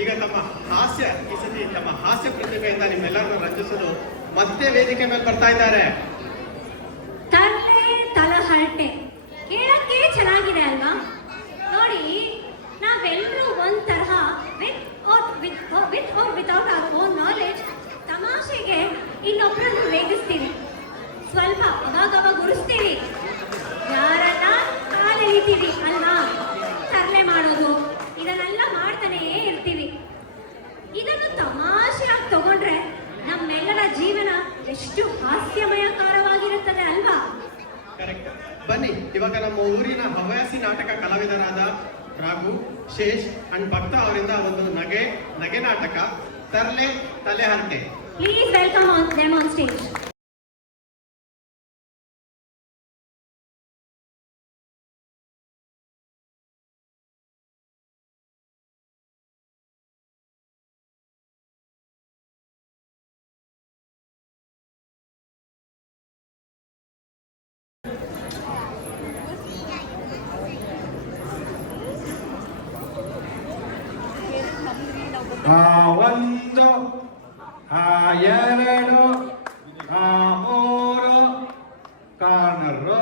ಈಗ ತಮ್ಮ ಹಾಸ್ಯ ಈ ಸತಿ ತಮ್ಮ ಹಾಸ್ಯ ಪ್ರತಿಭೆಯಿಂದ ನಿಮ್ಮೆಲ್ಲರನ್ನು ರಂಜಿಸಲು ಮತ್ತೆ ವೇದಿಕೆ ಮೇಲೆ ಬರ್ತಾ ಇದ್ದಾರೆ. ತಲೆ ತಲಹರಟೆ ಕೇಳಕ್ಕೆ ಚೆನ್ನಾಗಿದೆ ಅಲ್ವಾ? ನೋಡಿ, ನಾವೆಲ್ಲರೂ ಒಂದ್ ತರಹ with or without our own knowledge ತಮಾಷೆಗೆ ಇನ್ನೊಬ್ಬರನ್ನು ರೇಗಿಸ್ತೀವಿ, ಸ್ವಲ್ಪ ಅವಾಗ ಉರಿಸ್ತೀವಿ, ಯಾರನ್ನ ಕಾಲೆಳಿತೀವಿ ಅಲ್ವಾ? ತರಲೆ ಮಾಡೋದು ಇದನ್ನೆಲ್ಲ ಮಾಡ್ತಾನೇ ಇರ್ತೀವಿ. ಇದನ್ನು ತಮಾಷೆಯಾಗಿ ತಗೊಂಡ್ರೆ ನಮ್ಮೆಲ್ಲರ ಜೀವನ ಎಷ್ಟು ಹಾಸ್ಯಮಯಕಾರವಾಗಿರುತ್ತದೆ ಅಲ್ವಾ? ಕರೆಕ್ಟ್. ಬನ್ನಿ, ಇವಾಗ ನಮ್ಮ ಊರಿನ ಹವ್ಯಾಸಿ ನಾಟಕ ಕಲಾವಿದರಾದ ರಾಘು, ಶೇಷ್ ಅಂಡ್ ಭಕ್ತ ಅವರಿಂದ ಒಂದು ನಗೆ ನಾಟಕ ತರಲೆ ತಲೆಹರಟೆ. Please welcome them on stage. ಒಂದು ಎರಡು ಮೂರು ಕಾರ್ನರು,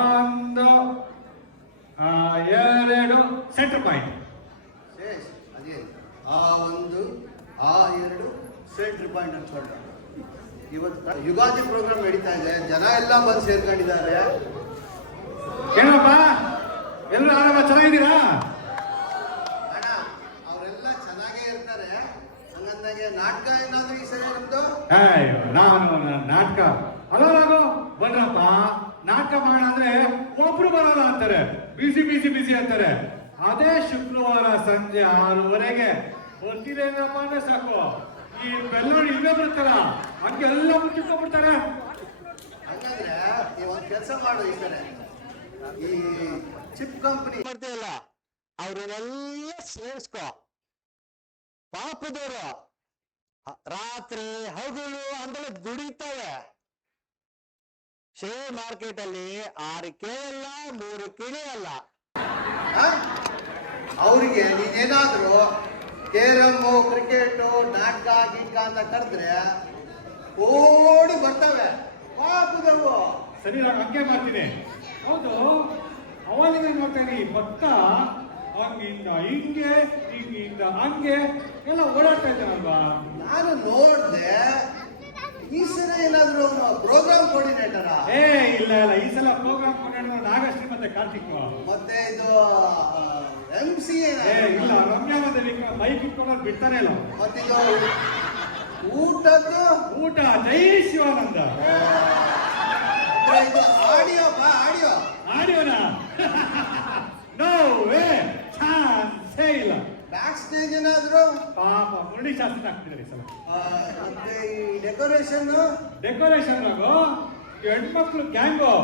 ಒಂದು ಎರಡು ಸೆಂಟರ್ ಪಾಯಿಂಟ್. ಅದೇ ಒಂದು ಎರಡು ಸೆಂಟರ್ ಪಾಯಿಂಟ್ ಅನ್ಕೊಂಡು ಇವತ್ತು ಯುಗಾದಿ ಪ್ರೋಗ್ರಾಮ್ ನಡೀತಾ ಇದೆ. ಜನ ಎಲ್ಲ ಬಂದು ಸೇರ್ಕೊಂಡಿದ್ದಾರೆ. ಏನಪ್ಪ, ಎಲ್ಲರೂ ಆರಾಮ ಚೆನ್ನಾಗಿದ್ದೀರಾ? ಅಣ್ಣ, ಅವರೆಲ್ಲ ಚೆನ್ನಾಗೇ ಇರ್ತಾರೆ. ಹಂಗಂದಾಗೆ ನಾಟಕ ಏನಾದ್ರೂ ಈ ಸರಿ ನಮ್ದು? ನಾನು ನಾಟಕ ಅಲ್ಲ ಬನ್ರಪ್ಪ, ನಾಟಕ ಮಾಡೋಣ ಅಂದ್ರೆ ಒಬ್ರು ಬರೋಲ್ಲ ಅಂತಾರೆ, ಬಿಸಿ ಅಂತಾರೆ. ಅದೇ ಶುಕ್ರವಾರ ಸಂಜೆ 6:30 ಹೊತ್ತಿರೇನಪ್ಪ ಅಂದ್ರೆ ಸಾಕು, ಈ ಬೆಲ್ಲೋಡಿ ಇಲ್ಲೇ ಬರ್ತಾರ, ಹಂಗೆಲ್ಲ ಮುಚ್ಚಿಟ್ಕೊಂಡ್ಬಿಡ್ತಾರೆ. ಹಂಗಂದ್ರೆ ಈ ಒಂದು ಕೆಲಸ ಮಾಡು, ಈ ಕಡೆ ಈ ಚಿಪ್ ಕಂಪನಿ ಬರ್ತೀಯಲ್ಲ ಅವ್ರನ್ನೆಲ್ಲ ಸೇರಿಸ್ಕೊ. ಪಾಪದವರು ರಾತ್ರಿ ಹಗಲು ಅಂದ್ರೆ ದುಡಿತವೆ. ಶೇರ್ ಮಾರ್ಕೆಟ್ ಅಲ್ಲಿ 6 ಕೇಳಲ್ಲ 3 ಕಿಳಿ ಅಲ್ಲ. ಅವ್ರಿಗೆ ನೀನೇನಾದ್ರು ಕೇರಮ್ಮು, ಕ್ರಿಕೆಟು, ನಾಟಕ ಗೀಟಕ ಅಂತ ಕರೆದ್ರೆ ಓಡಿ ಬರ್ತವೆ ಪಾಪದವು. ಸರಿ, ನಾನು ಹಂಗೆ ಮಾಡ್ತೀನಿ. ಹೌದು, ಅವಾಗೇನ್ ಮಾಡ್ತೇನೆ, ಭಕ್ತ ಹಂಗಿಂದ ಹಿಂಗೆ ಹಿಂಗಿಂದ ಹಂಗೆ ಎಲ್ಲ ಓಡಾಡ್ತಾ ಇದ್ದಾನಲ್ವಾ? ನಾನು ನೋಡ್ದೆ. ಈ ಸಲ ಏನಾದ್ರು ಪ್ರೋಗ್ರಾಮ್ ಕೋರ್ಡಿನೇಟರ? ಇಲ್ಲ ಈ ಸಲ ಪ್ರೋಗ್ರಾಮ್ ಕೋರ್ಡಿನೇಟರ್ ನಾಗಶ್ರೀ ಮತ್ತೆ ಕಾರ್ತಿಕ್. ಮತ್ತೆ ಇದು MC ಇಲ್ಲ, ರಮ್ಯಾ ಮತ್ತೆ ವಿಕ್ರಮ್ ಬೈಕ್ ಇಟ್ಕೊಂಡು ಬಿಡ್ತಾನೆ ಇಲ್ಲ. ಮತ್ತೀಗ ಊಟ ಜೈ ಶಿವಾನಂದ. ಇದು ಆಡಿಯೋನಾ? ನೋ ವೇ, ಚಾನ್ಸೇ ಇಲ್ಲ. ಬ್ಯಾಕ್ ಸ್ಟೇಜ್ ಏನಾದ್ರು? ಪಾಪ ಮುರಳಿ ಶಾಸ್ತ್ರ ಆಗ್ತಿದ್ದಾರೆ ಸಲ. ಮತ್ತೆ ಈ ಡೆಕೋರೇಷನ್ ರಾಗು, ಹೆಣ್ಮಕ್ಳು ಗ್ಯಾಂಗು,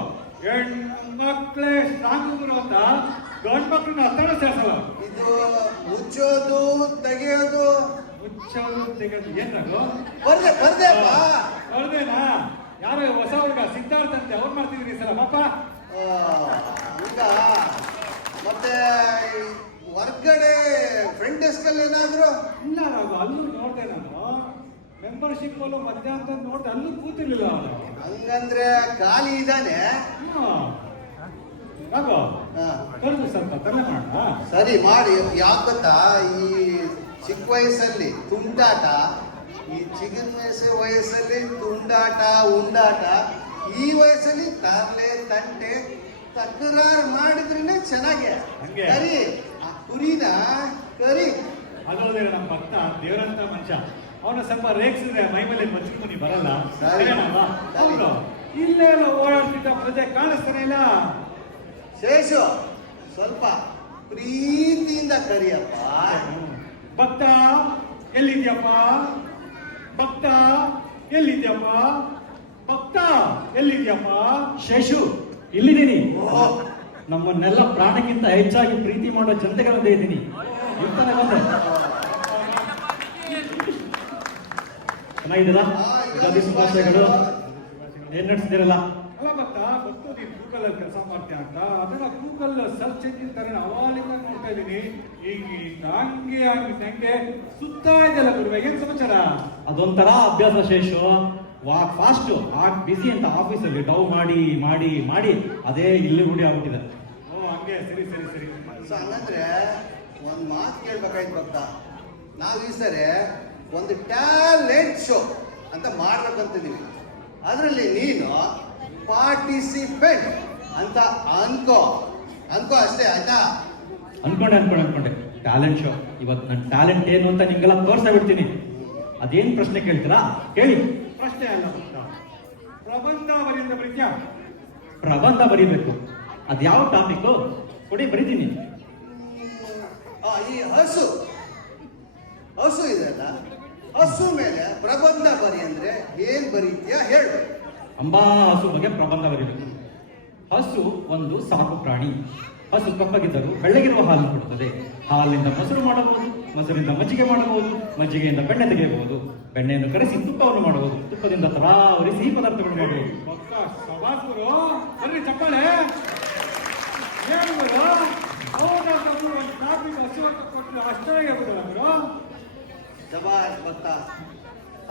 ಹೆಣ್ಮಕ್ಳೇ ಸ್ಟ್ರಾಂಗ್ ಅಂತ ಗಂಡ್ ಮಕ್ಳನ್ನ ಹತ್ತಾಡ ಸೇರ್ಸಲ್ಲ. ಇದು ಮುಚ್ಚೋದು ತೆಗೆಯೋದು ಏನ್ ರಾಗು? ಬರ್ದೇನಾ? ಯಾರು ಹೊಸ ಹುಡುಗ ಸಿದ್ಧಾರ್ಥ ಅಂತೆ, ಅವ್ರು ಮಾಡ್ತಿದ್ರಿ ಸಲ ಪಾಪ. ಈಗ ಮತ್ತೆ ಹೊರ್ಗಡೆ ಫ್ರಂಟ್ ಡೆಸ್ಕ್ ಅಲ್ಲಿ ಏನಾದ್ರು? ಇಲ್ಲ ರಾಗು, ಅಲ್ಲೂ ನೋಡ್ದೆ ನಾನು, ಮೆಂಬರ್ಶಿಪ್ ಅಲ್ಲೂ ಮಧ್ಯಾಹ್ನ ನೋಡ್ದೆ, ಅಲ್ಲೂ ಕೂತಿರ್ಲಿಲ್ಲ ಅವನು. ಹಂಗಂದ್ರೆ ಖಾಲಿ ಇದ್ದಾನೆ. ರಾಗು ಕರೆದು ಸ್ವಲ್ಪ ತಲೆ ಮಾಡೋಣ. ಸರಿ ಮಾಡಿ. ಯಾಕತ್ತಾ ಈ ಚಿಕ್ಕ ವಯಸ್ಸಲ್ಲಿ ತುಂಟಾಟ, ಈ ಚಿಗನ್ ವಯಸ್ಸಲ್ಲಿ ತುಂಡಾಟ ಉಂಡಾಟ, ಈ ವಯಸ್ಸಲ್ಲಿ ತರ್ಲೆ ತಂಟೆ ತಕರಾರು ಮಾಡಿದ್ರೇನೆ ಚೆನ್ನಾಗೆ. ಕರಿ ಆ ಕುರಿನ ಕರಿ. ಅದೋದೇ ನಮ್ಮ ಭಕ್ತ ದೇವರಂತ ಮನುಷ್ಯ, ಅವನ ಸ್ವಲ್ಪ ರೇಗಿಸಿದ್ರೆ ಮೈ ಮೇಲೆ ಮಚ್ಚಿಮುನಿ ಬರಲ್ಲ. ಅವನು ಇಲ್ಲೇ ಓಡಾಡ್ತಿದ್ದ ಪ್ರಜೆ ಕಾಣಿಸ್ತಾನೆ ಇಲ್ಲ. ಶೇಷು ಸ್ವಲ್ಪ ಪ್ರೀತಿಯಿಂದ ಕರಿಯಪ್ಪ. ಭಕ್ತ ಎಲ್ಲಿದ್ಯಪ್ಪ? ಭಕ್ತ ಎಲ್ಲಿದ್ಯಪ್ಪ? ಭಕ್ತ ಎಲ್ಲಿದ್ಯಪ್ಪ? ಶೇಷು, ಇಲ್ಲಿದ್ದೀನಿ. ನಮ್ಮನ್ನೆಲ್ಲ ಪ್ರಾಣಕ್ಕಿಂತ ಹೆಚ್ಚಾಗಿ ಪ್ರೀತಿ ಮಾಡೋ ಜನತೆಗಳಂದೇ ಇದ್ದೀನಿ. ಇರ್ತಾನೆ ಬಂದೆ. ಚೆನ್ನಾಗಿದ್ದೀರಾ? ಯುಗಾದಿ ಶುಭಾಶಯಗಳು. ಏನ್ ನಡೆಸಿದಿರಲ್ಲ? ಅಲ್ಲ ಗೊತ್ತು ನೀನು ಗೂಗಲ್ ಅಲ್ಲಿ ಕೆಲಸ ಮಾಡ್ತೀಯ ಅಂತ, ಅದನ್ನ ಗೂಗಲ್ ಸರ್ಚ್ ಎಂಜಿನ್ ತರ ಅವಾಲಿಂದ ನೋಡ್ತಾ ಇದ್ದೀನಿ. ಹಿಂಗಿಂದ ಹಂಗೆ ಸುತ್ತಾ ಇದೆಯಲ್ಲ ಗುರುವೆ, ಏನ್ ಸಮಾಚಾರ? ಅದೊಂಥರ ಅಭ್ಯಾಸ ಶೇಷು. ವಾಕ್ ಫಾಸ್ಟ್ ಆಗ್ ಬಿಸಿ ಅಂತ ಆಫೀಸಲ್ಲಿ ಡವ್ ಮಾಡಿ ಮಾಡಿ ಮಾಡಿ ಅದೇ ಇಲ್ಲಿ ರೂಢಿ ಆಗ್ಬಿಟ್ಟಿದೆ. ಓ ಹಂಗೆ, ಸರಿ ಸರಿ ಸರಿ. ಸೊ ಹಂಗಂದ್ರೆ ಒಂದು ಮಾತು ಕೇಳ್ಬೇಕಾಯ್ತು ಭಕ್ತ. ನಾವು ಈ ಸರಿ ಒಂದು ಟ್ಯಾಲೆಂಟ್ ಶೋ ಅಂತ ಮಾಡ್ಬೇಕಂತಿದ್ದೀವಿ. ಅದರಲ್ಲಿ ನೀನು ಪಾರ್ಟಿಸಿಪೇಟ್ ಅಂತ ಅನ್ಕೋ ಅಷ್ಟೇ, ಆಯ್ತಾ? ಅನ್ಕೊಂಡೆ ಟ್ಯಾಲೆಂಟ್ ಶೋ. ಇವತ್ತು ನನ್ನ ಟ್ಯಾಲೆಂಟ್ ಏನು ಅಂತ ನಿಮ್ಗೆಲ್ಲ ತೋರ್ಸ ಬಿಡ್ತೀನಿ. ಅದೇನ್ ಪ್ರಶ್ನೆ ಕೇಳ್ತೀರಾ ಕೇಳಿ. ಪ್ರಶ್ನೆ ಅಲ್ಲ ಭಕ್ತ, ಪ್ರಬಂಧ ಬರೆಯಿಂದ ಬರೀತ್ಯಾ? ಪ್ರಬಂಧ ಬರೀಬೇಕು. ಅದ್ಯಾವ ಟಾಪಿಕ್ ಕೊಡಿ, ಬರೀತೀನಿ. ಈ ಹಸು ಇದೆಲ್ಲ, ಹಸು ಮೇಲೆ ಪ್ರಬಂಧ ಬರಿ ಅಂದ್ರೆ ಏನ್ ಬರೀತ್ಯಾ ಹೇಳು. ಅಂಬಾ ಹಸು ಬಗ್ಗೆ ಪ್ರಬಂಧ ಬರೀಬೇಕು. ಹಸು ಒಂದು ಸಾಕು ಪ್ರಾಣಿ. ಹಸು ಕಪ್ಪಗಿದ್ದರೂ ಬೆಳ್ಳಗಿರುವ ಹಾಲು ಕೊಡುತ್ತದೆ. ಹಾಲಿನಿಂದ ಮೊಸರು ಮಾಡಬಹುದು, ಮೊಸರಿಂದ ಮಜ್ಜಿಗೆ ಮಾಡಬಹುದು, ಮಜ್ಜಿಗೆಯಿಂದ ಬೆಣ್ಣೆ ತೆಗೆಯಬಹುದು, ಬೆಣ್ಣೆಯನ್ನು ಕರೆಸಿ ತುಪ್ಪವನ್ನು ಮಾಡಬಹುದು, ತುಪ್ಪದಿಂದ ತರಾವರಿ ಸಿಹಿ ಪದಾರ್ಥಗಳು ಮಾಡಬಹುದು. ಭಕ್ತ ಸಭಾಸ್ ಗುರು, ಬರ್ರಿ ಚಪ್ಪಾಳೆ. ಏನು ಗುರು, ಹೌದಾದ್ರು ಒಂದು ಟಾಪಿಕ್ ಹಸು ಅಂತ ಕೊಟ್ಟು ಅಷ್ಟಾಗಿ ಆಗುದಲ್ಲ ಗುರು? ಶಬಾಷ್ ಭಕ್ತ.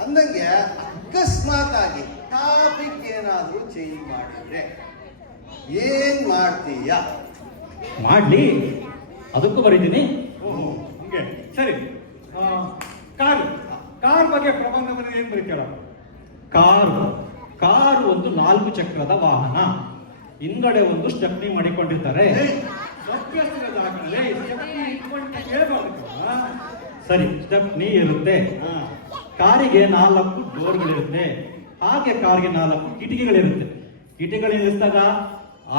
ಅಂದಂಗೆ ಅಕಸ್ಮಾತ್ ಆಗಿ ಟಾಪಿಕ್ ಏನಾದ್ರೂ ಚೇಂಜ್ ಮಾಡಿದ್ರೆ ಏನ್ ಮಾಡ್ತೀಯ? ಮಾಡ್ಲಿ, ಅದಕ್ಕೂ ಬರೀತೀನಿ. ಓಹೋ ಹಂಗೆ, ಸರಿ. ಕಾರ್ ಬಗ್ಗೆ ಪ್ರಬಂಧ ಬರೆದು ಏನ್ ಬರೀತೀರ? ಕಾರು ಒಂದು 4 ಚಕ್ರದ ವಾಹನ. ಹಿಂಗಡೆ ಒಂದು ಸ್ಟೆಪ್ನಿ ಮಾಡಿಕೊಂಡಿರ್ತಾರೆ. ಸರಿ, ಸ್ಟೆಪ್ನಿ ಇರುತ್ತೆ. ಕಾರಿಗೆ 4 ಡೋರ್ಗಳಿರುತ್ತೆ. ಹಾಗೆ ಕಾರ್ಗೆ 4 ಕಿಟಕಿಗಳಿರುತ್ತೆ. ಕಿಟಕಿಗಳಿರಿಸಿದಾಗ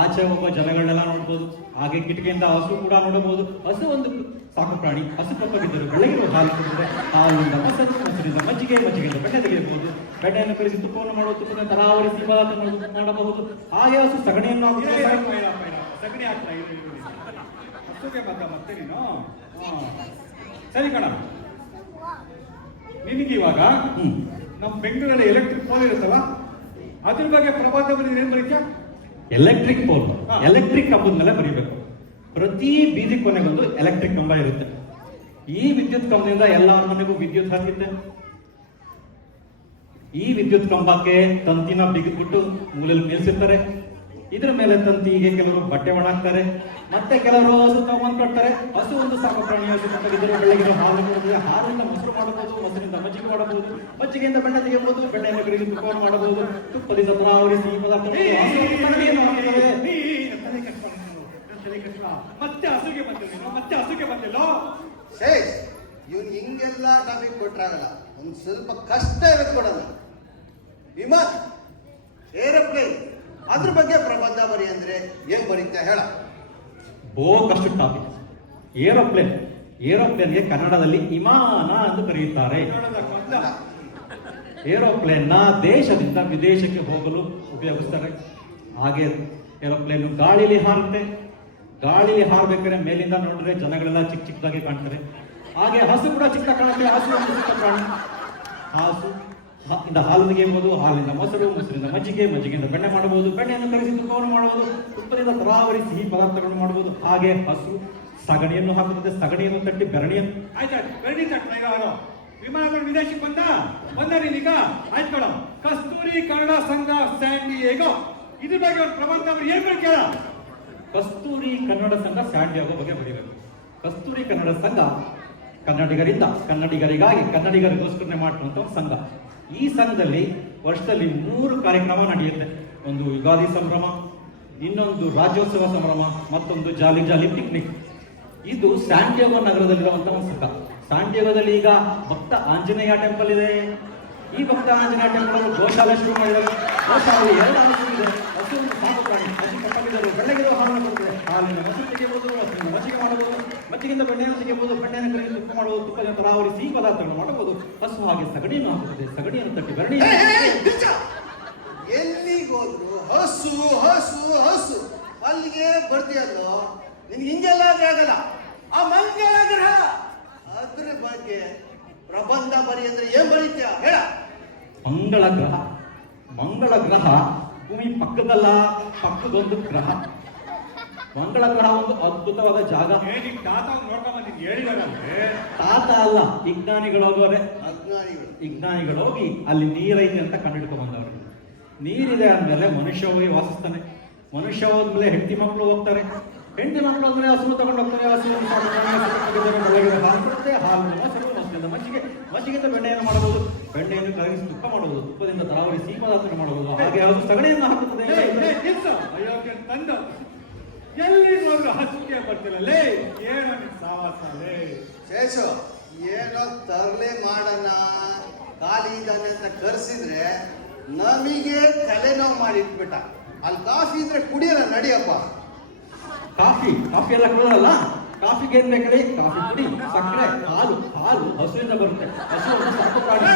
ಆಚೆ ಒಬ್ಬ ಜನಗಳನ್ನೆಲ್ಲ ನೋಡ್ಬೋದು. ಹಾಗೆ ಕಿಟಕಿಯಿಂದ ಹಸು ಕೂಡ ನೋಡಬಹುದು. ಹಸು ಒಂದು ಸಾಕು ಪ್ರಾಣಿ. ಹಸು ಕಪ್ಪಗಿದ್ದರು ಬೆಳಗಿರುವ ಹಾಲು ಕೊಡಿದ್ರೆ ಹಾಲಿನಿಂದ ಮೊಸರು, ಮೊಸರಿಂದ ಮಜ್ಜಿಗೆ, ಮಜ್ಜಿಗೆಯಿಂದ ಬೆಣ್ಣೆ ತೆಗೆಯಬಹುದು, ಬೆಣ್ಣೆಯನ್ನು ಕಲಿಸಿ ತುಪ್ಪವನ್ನು ಮಾಡುವುದು, ತುಪ್ಪದಿಂದ ತರಾವರಿ ಸಿಹಿ ಪದಾರ್ಥ ಮಾಡಬಹುದು. ಹಾಗೆ ಹಸು ಸಗಣಿಯನ್ನು ಸಗಣಿ ಹಾಕ್ತಾ ಹಸುಗೆ ಮತ್ತೆ ನೀನು ಸರಿ ಕಣ. ನಿನಗಿವಾಗ ನಮ್ಮ ಬೆಂಗಳೂರಲ್ಲಿ ಎಲೆಕ್ಟ್ರಿಕ್ ಪೋಲ್ ಇರುತ್ತಲ್ಲ, ಅದ್ರ ಬಗ್ಗೆ ಪ್ರಬಂಧ ಬರೆದು ಏನ್ ಬರೀತ್ಯಾ? ಎಲೆಕ್ಟ್ರಿಕ್ ಪೋಲ್, ಎಲೆಕ್ಟ್ರಿಕ್ ಕಂಬದ ಮೇಲೆ ಬರೀಬೇಕು. ಪ್ರತಿ ಬೀದಿ ಕೊನೆಗೊಂದು ಎಲೆಕ್ಟ್ರಿಕ್ ಕಂಬ ಇರುತ್ತೆ. ಈ ವಿದ್ಯುತ್ ಕಂಬದಿಂದ ಎಲ್ಲರ ಮನೆಗೂ ವಿದ್ಯುತ್ ಹಾಕಿತ್ತೆ. ಈ ವಿದ್ಯುತ್ ಕಂಬಕ್ಕೆ ತಂತಿನ ಬಿಗಿದ್ಬಿಟ್ಟು ಮೂಲೆಯಲ್ಲಿ ನಿಲ್ಸಿರ್ತಾರೆ. ಇದ್ರ ಮೇಲೆ ತಂತಿಗೆ ಕೆಲವರು ಬಟ್ಟೆ ಒಣಾಕ್ತಾರೆ, ಮತ್ತೆ ಕೆಲವರು ಹಸು ತಗೊಂಡ್ಕೊಡ್ತಾರೆ. ಹಸು ಒಂದು ಸಾಕು ಪ್ರಾಣಿ. ಹಸು ಕಪ್ಪಗಿದ್ದರು ಬೆಳಗಿರೋ ಹಾಲು ಕೊಡುತ್ತದೆ. ಹಾಲಿನಿಂದ ಮೊಸರು ಮಾಡಬಹುದು, ಮೊಸರಿಂದ ಮಜ್ಜಿಗೆ ಮಾಡಬಹುದು, ಮಜ್ಜಿಗೆಯಿಂದ ಬೆಣ್ಣೆ ತೆಗೆಯಬಹುದು, ಬೆಣ್ಣೆಯನ್ನು ಕರಿದು ತುಪ್ಪವನ್ನು ಮಾಡಬಹುದು, ತುಪ್ಪದಿಂದ ತರಾವರಿ ಸಿಹಿ ಪದಾರ್ಥಗಳು. ಮತ್ತೆ ಹಸುಗೆ ಬಂದಿಲ್ಲ. ಶೇಷ್, ಇವನ್ ಹಿಂಗೆಲ್ಲ ಟಾಪಿಕ್ ಕೊಟ್ರಾಗಲ್ಲ. ಒಂದು ಸ್ವಲ್ಪ ಕಷ್ಟ ಇರೋದು ಕೊಡಲ್ಲ. ವಿಮಾನ, ಏರೋಪ್ಲೇನ್, ಅದ್ರ ಬಗ್ಗೆ ಪ್ರಬಂಧ ಬರಿ ಅಂದ್ರೆ ಏನ್ ಬರೀತ್ಯಾ ಹೇಳ? ಕಷ್ಟು ಟಾಪಿಕ್. ಏರೋಪ್ಲೇನ್ಗೆ ಕನ್ನಡದಲ್ಲಿ ವಿಮಾನ ಎಂದು ಕರೆಯುತ್ತಾರೆ. ಏರೋಪ್ಲೇನ್ ದೇಶದಿಂದ ವಿದೇಶಕ್ಕೆ ಹೋಗಲು ಉಪಯೋಗಿಸ್ತಾರೆ. ಹಾಗೆ ಏರೋಪ್ಲೇನ್ ಗಾಳಿಲಿ ಹಾರುತ್ತೆ. ಗಾಳಿಲಿ ಹಾರಬೇಕಾದ್ರೆ ಮೇಲಿಂದ ನೋಡಿದ್ರೆ ಜನಗಳೆಲ್ಲ ಚಿಕ್ಕದಾಗಿ ಕಾಣ್ತಾರೆ. ಹಾಗೆ ಹಸು ಕೂಡ ಚಿಕ್ಕ ಕಾಣುತ್ತೆ. ಹಸು ಒಂದು ಚಿಕ್ಕ ಪ್ರಾಣಿ. ಹಸು ಇಂದ ಹಾಲು ತೆಗೆಯಬಹುದು, ಹಾಲಿನಿಂದ ಮೊಸರು, ಮೊಸರಿಂದ ಮಜ್ಜಿಗೆ, ಮಜ್ಜಿಗೆಯಿಂದ ಬೆಣ್ಣೆ ಮಾಡಬಹುದು, ಬೆಣ್ಣೆಯನ್ನು ಕರೆಸಿ ತುಪ್ಪವನ್ನು ಮಾಡಬಹುದು, ತುಪ್ಪದಿಂದ ತರಾವರಿ ಸಿಹಿ ಪದಾರ್ಥಗಳನ್ನು ಮಾಡಬಹುದು. ಹಾಗೆ ಹಸು ಸಗಣಿಯನ್ನು ಹಾಕುತ್ತದೆ. ಸಗಣಿಯನ್ನು ತಟ್ಟಿ ಬೆರಣಿಯನ್ನು ಆಯ್ತಾಯ್ತು, ಬೆರಣಿ ತಟ್ಟ ಯಾರೋ ವಿಮಾನಗಳು ವಿದೇಶಕ್ಕೆ ಬಂದೀಗ ಆಯ್ತು ಮೇಡಮ್. ಕಸ್ತೂರಿ ಕನ್ನಡ ಸಂಘ ಸ್ಯಾನ್ ಡಿಯೇಗೋ, ಇದ್ರ ಬಗ್ಗೆ ಒಂದು ಪ್ರಬಂಧ ಏನ್ ಕೇಳ? ಕಸ್ತೂರಿ ಕನ್ನಡ ಸಂಘ ಸ್ಯಾನ್ ಡಿಯೇಗೋ ಬಗ್ಗೆ ಬರೀಬೇಕು. ಕಸ್ತೂರಿ ಕನ್ನಡ ಸಂಘ ಕನ್ನಡಿಗರಿಂದ ಕನ್ನಡಿಗರಿಗಾಗಿ ಕನ್ನಡಿಗರಿಗೋಸ್ಕರ ಮಾಡುವಂತ ಒಂದು ಸಂಘ. ಈ ಸಂಘದಲ್ಲಿ ವರ್ಷದಲ್ಲಿ 3 ಕಾರ್ಯಕ್ರಮ ನಡೆಯುತ್ತೆ. ಒಂದು ಯುಗಾದಿ ಸಂಭ್ರಮ, ಇನ್ನೊಂದು ರಾಜ್ಯೋತ್ಸವ ಸಂಭ್ರಮ, ಮತ್ತೊಂದು ಜಾಲಿ ಜಾಲಿ ಪಿಕ್ನಿಕ್. ಇದು ಸ್ಯಾನ್ ಡಿಯೇಗೋ ನಗರದಲ್ಲಿರುವಂತಹ ಒಂದು ಸಂಘ. ಸ್ಯಾನ್ ಡಿಯೇಗೋದಲ್ಲಿ ಈಗ ಭಕ್ತ ಆಂಜನೇಯ ಟೆಂಪಲ್ ಇದೆ. ಈ ಭಕ್ತ ಆಂಜನೇಯ ಟೆಂಪಲ್ ಗೋಶಾಲೆ ಶುರು ಮಾಡಿದ್ದಾರೆ. ಗೋಶಾಲೆ 2 ಹಸು ಇದೆ. ಹಸು ಒಂದು ಸಾಕು ಪ್ರಾಣಿ. ಹಸು ಕಪ್ಪಗಿದ್ದರು ಬೆಳ್ಳಗಿರುವ ಹಾಲನ್ನು ಕೊಡುತ್ತದೆ. ಹಾಲಿನ ಮೊಸರು ತೆಗೆಯಬಹುದು, ಮೊಸರಿನ ಮಜ್ಜಿಗೆ ಮಾಡಬಹುದು, ಮಜ್ಜಿಗೆಯಿಂದ ಬೆಣ್ಣೆಯನ್ನು ತೆಗೆಯಬಹುದು, ಬೆಣ್ಣೆಯನ್ನು ಕರೆದು ತುಪ್ಪ ಮಾಡಬಹುದು, ತುಪ್ಪದ ತರಾವರಿ ಸಿಹಿ ಪದಾರ್ಥಗಳನ್ನು ಮಾಡಬಹುದು. ಹಸು ಹಾಗೆ ಸಗಣಿಯನ್ನು ಹಾಕುತ್ತದೆ. ಸಗಣಿಯನ್ನು ತಟ್ಟಿ ಬೆರಣಿ. ಎಲ್ಲಿಗೋದ್ರು ಹಸು ಹಸು ಹಸು ಅಲ್ಲಿಗೆ ಬರ್ತೀಯಲ್ಲೋ. ನಿನ್ಗೆ ಹಿಂಗೆಲ್ಲ ಆಗಲ್ಲ. ಆ ಮಂಗಳ ಗ್ರಹ ಅದ್ರ ಬಗ್ಗೆ ಪ್ರಬಂಧ ಬರಿ ಅಂದ್ರೆ ಏನ್ ಬರೀತ್ಯಾ ಹೇಳ? ಮಂಗಳ ಗ್ರಹ ಭೂಮಿ ಪಕ್ಕದಲ್ಲ, ಪಕ್ಕದೊಂದು ಗ್ರಹ. ಮಂಗಳ ಗ್ರಹ ಒಂದು ಅದ್ಭುತವಾದ ಜಾಗ. ನಿಮ್ ತಾತ ನೋಡ್ಕೊಂಡ್ ನಿಮ್ಗೆ ಹೇಳಿದಾರಲ್ವೇ? ತಾತ ಅಲ್ಲ, ವಿಜ್ಞಾನಿಗಳು ಹೋಗೋರೆ. ಅಜ್ಞಾನಿಗಳು. ವಿಜ್ಞಾನಿಗಳು ಹೋಗಿ ಅಲ್ಲಿ ನೀರೈತೆ ಅಂತ ಕಂಡುಹಿಡ್ಕೊಂಡು ಬಂದವರು. ನೀರಿದೆ ಅಂದ್ಮೇಲೆ ಮನುಷ್ಯ ಹೋಗಿ ವಾಸಿಸ್ತಾನೆ. ಮನುಷ್ಯ ಹೋದ್ಮೇಲೆ ಹೆಂಡತಿ ಮಕ್ಕಳು ಹೋಗ್ತಾರೆ. ಹೆಂಡತಿ ಮಕ್ಕಳು ಹೋದ್ಮೇಲೆ ಹಸು ತಗೊಂಡು ಹೋಗ್ತಾರೆ. ಹಸು ಹಾಲು ಕೊಡುತ್ತೆ. ಹಾಲು ಮೊಸರು, ಮೊಸರಿಂದ ಮಜ್ಜಿಗೆಯಿಂದ ಬೆಣ್ಣೆಯನ್ನು ಮಾಡಬಹುದು. ಬೆಣ್ಣೆಯನ್ನು ಕರಗಿಸಿ ತುಪ್ಪ ಮಾಡಬಹುದು. ತುಪ್ಪದಿಂದ ತರಾವರಿ ಸಿಹಿ ಪದಾರ್ಥ ಮಾಡಬಹುದು. ಹಾಗೆ ಹಸು ಸಗಣಿಯನ್ನು ಹಾಕುತ್ತದೆ. ಅಯೋಗ್ಯ ತಂದ ಎಲ್ಲಿ ಹೋದ್ರು ಹಸಿಗೆ ಬರ್ತಿರಲ್ಲೇ. ಏನೋ ನಿನ್ ಸಾವಾಸಲೇ. ಶೇಷು, ಏನೋ ತರಲೆ ಮಾಡೋಣ ಖಾಲಿ ಇದ್ದಾನೆ ಅಂತ ಕರ್ಸಿದ್ರೆ ನಮಗೆ ತಲೆನೋವು ಮಾಡಿ ಇಟ್ಬಿಟ್ಟ. ಅಲ್ಲಿ ಕಾಫಿ ಇದ್ರೆ ಕುಡಿಯೋಣ ನಡಿಯಪ್ಪ. ಕಾಫಿ ಎಲ್ಲ ಕುಡಿಯೋಲ್ಲ. ಕಾಫಿಗೆ ಏನ್ ಬೇಕಳಿ? ಕಾಫಿ ಪುಡಿ, ಸಕ್ಕರೆ, ಹಾಲು ಹಸುವಿಂದ ಬರುತ್ತೆ. ಹಸು ಸಾಕು ಪ್ರಾಣಿ.